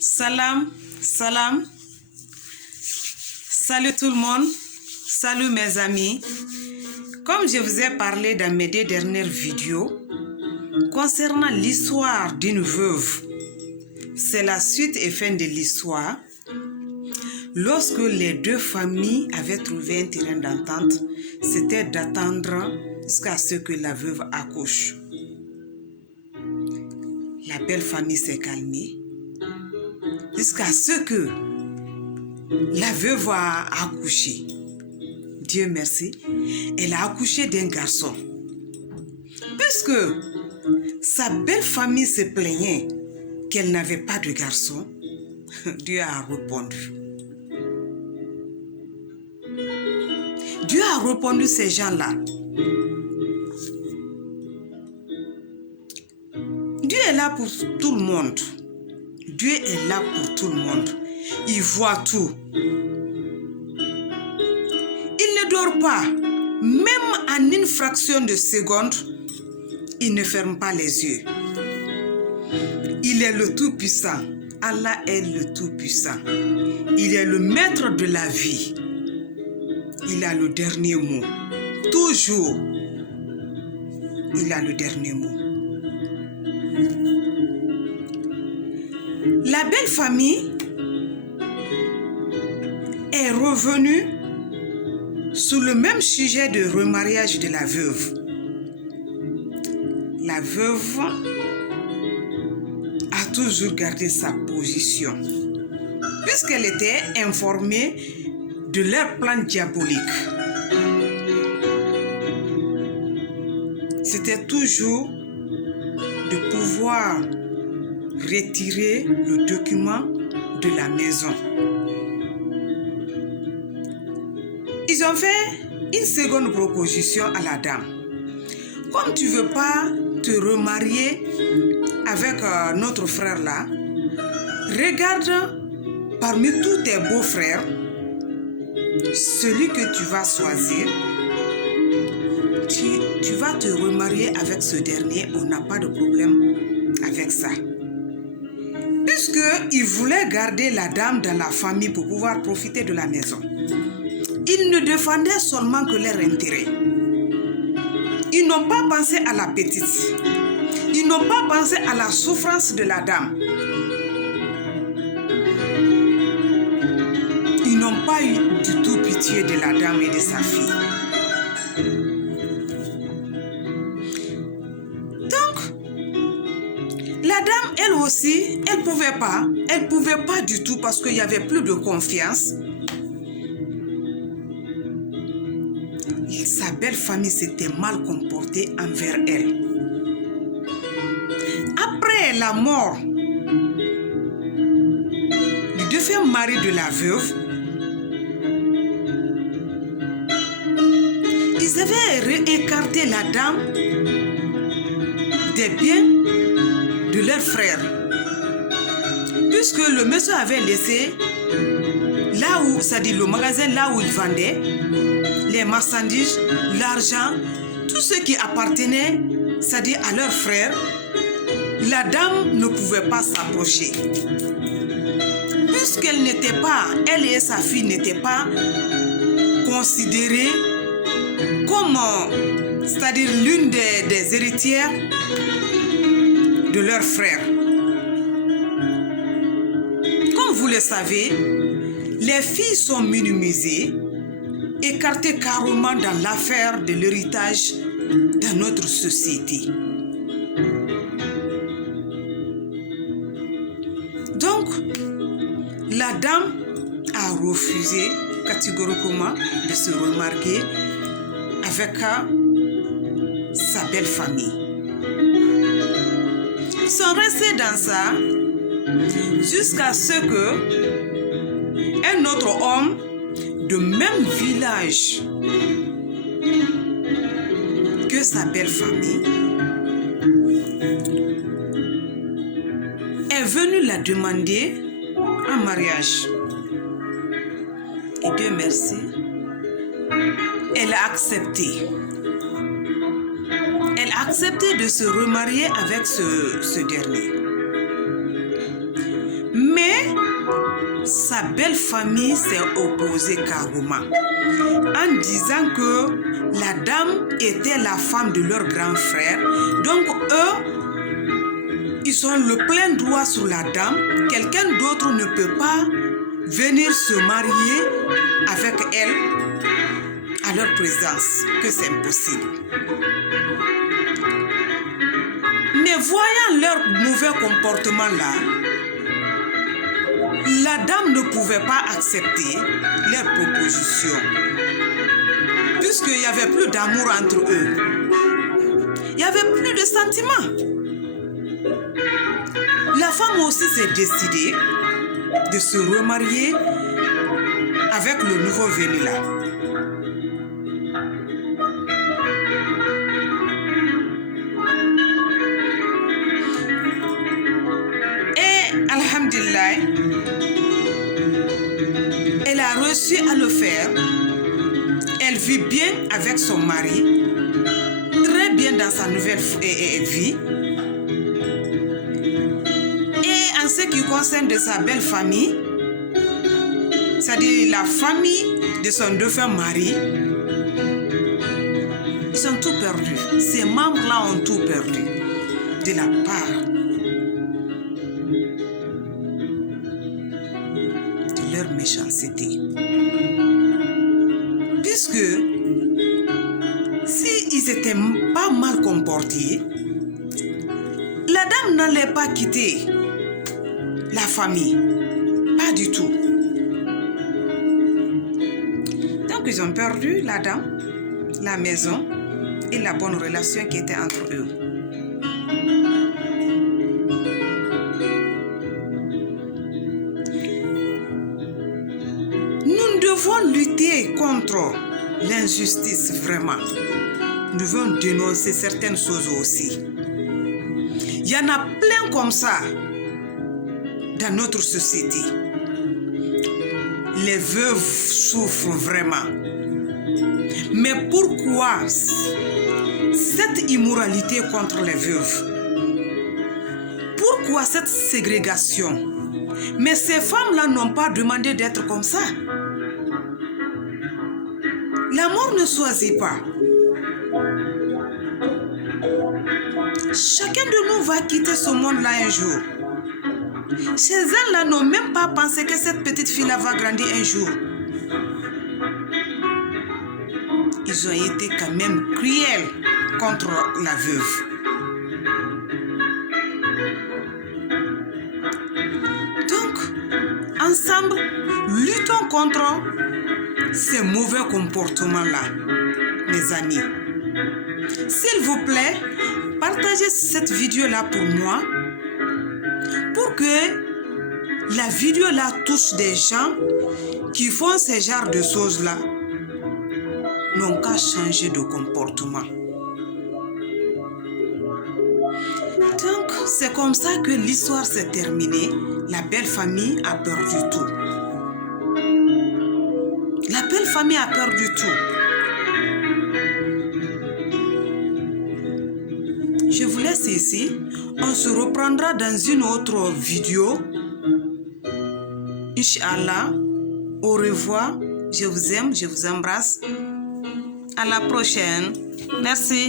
Salam, salam. Salut tout le monde. Salut mes amis. Comme je vous ai parlé dans mes 2 dernières vidéos, concernant l'histoire d'une veuve, c'est la suite et fin de l'histoire. Lorsque les 2 familles avaient trouvé un terrain d'entente, c'était d'attendre jusqu'à ce que la veuve accouche. La belle famille s'est calmée jusqu'à ce que la veuve a accouché. Dieu merci, elle a accouché d'un garçon. Puisque sa belle famille se plaignait qu'elle n'avait pas de garçon, Dieu a répondu. Dieu a répondu ces gens-là. Dieu est là pour tout le monde. Dieu est là pour tout le monde. Il voit tout. Il ne dort pas. Même en une fraction de seconde, il ne ferme pas les yeux. Il est le Tout-Puissant. Allah est le Tout-Puissant. Il est le maître de la vie. Il a le dernier mot. Toujours, il a le dernier mot. La belle famille est revenue sur le même sujet de remariage de la veuve. La veuve a toujours gardé sa position, puisqu'elle était informée de leur plan diabolique. C'était toujours de pouvoir retirer le document de la maison. Ils ont fait une seconde proposition à la dame. Comme tu ne veux pas te remarier avec notre frère là, regarde parmi tous tes beaux-frères, celui que tu vas choisir, tu vas te remarier avec ce dernier, on n'a pas de problème avec ça. Puisqu'ils voulaient garder la dame dans la famille pour pouvoir profiter de la maison. Ils ne défendaient seulement que leur intérêt. Ils n'ont pas pensé à la petite. Ils n'ont pas pensé à la souffrance de la dame. Ils n'ont pas eu du tout pitié de la dame et de sa fille. La dame, elle aussi, elle pouvait pas du tout parce qu'il n'y avait plus de confiance. Sa belle famille s'était mal comportée envers elle. Après la mort du défunt mari de la veuve, ils avaient réécarté la dame des biens de leur frère, puisque le monsieur avait laissé là où, c'est-à-dire le magasin là où il vendait les marchandises, l'argent, tout ce qui appartenait, c'est-à-dire à leur frère. La dame ne pouvait pas s'approcher, puisqu'elle n'était pas, elle et sa fille n'étaient pas considérées comme, c'est-à-dire l'une des héritières de leur frère. Comme vous le savez, les filles sont minimisées, écartées carrément dans l'affaire de l'héritage dans notre société. Donc, la dame a refusé catégoriquement de se remarier avec sa belle famille. Ils sont restés dans ça jusqu'à ce que un autre homme de même village que sa belle famille est venu la demander en mariage. Et Dieu merci, elle a accepté. Elle a accepté de se remarier avec ce dernier. Mais sa belle famille s'est opposée carrément en disant que la dame était la femme de leur grand frère. Donc eux, ils ont le plein droit sur la dame. Quelqu'un d'autre ne peut pas venir se marier avec elle à leur présence, que c'est impossible. Mais voyant leur mauvais comportement là, la dame ne pouvait pas accepter leur proposition, puisqu'il n'y avait plus d'amour entre eux. Il n'y avait plus de sentiments. La femme aussi s'est décidée de se remarier avec le nouveau venu là. Et alhamdulillah, elle a réussi à le faire. Elle vit bien avec son mari, très bien dans sa nouvelle vie. Et en ce qui concerne de sa belle famille, c'est-à-dire la famille de son défunt mari, ils ont tout perdu. Ces membres-là ont tout perdu de la part de leur méchanceté. Puisque s'ils étaient pas mal comportés, la dame n'allait pas quitter la famille. Pas du tout. Donc ils ont perdu la dame, la maison et la bonne relation qui était entre eux. Nous devons lutter contre l'injustice vraiment. Nous devons dénoncer certaines choses aussi. Il y en a plein comme ça dans notre société. Les veuves souffrent vraiment. Mais pourquoi cette immoralité contre les veuves? Pourquoi cette ségrégation? Mais ces femmes-là n'ont pas demandé d'être comme ça. La mort ne choisit pas. Chacun de nous va quitter ce monde-là un jour. Ces gens-là n'ont même pas pensé que cette petite fille-là va grandir un jour. Ils ont été quand même cruels contre la veuve. Donc, ensemble, luttons contre ces mauvais comportements-là, mes amis. S'il vous plaît, partagez cette vidéo-là pour moi, pour que la vidéo-là touche des gens qui font ce genre de choses-là, n'ont qu'à changer de comportement. Donc, c'est comme ça que l'histoire s'est terminée. La belle famille a perdu tout. La belle famille a perdu tout. Je vous laisse ici. On se reprendra dans une autre vidéo. Inch'Allah. Au revoir. Je vous aime, je vous embrasse. À la prochaine. Merci.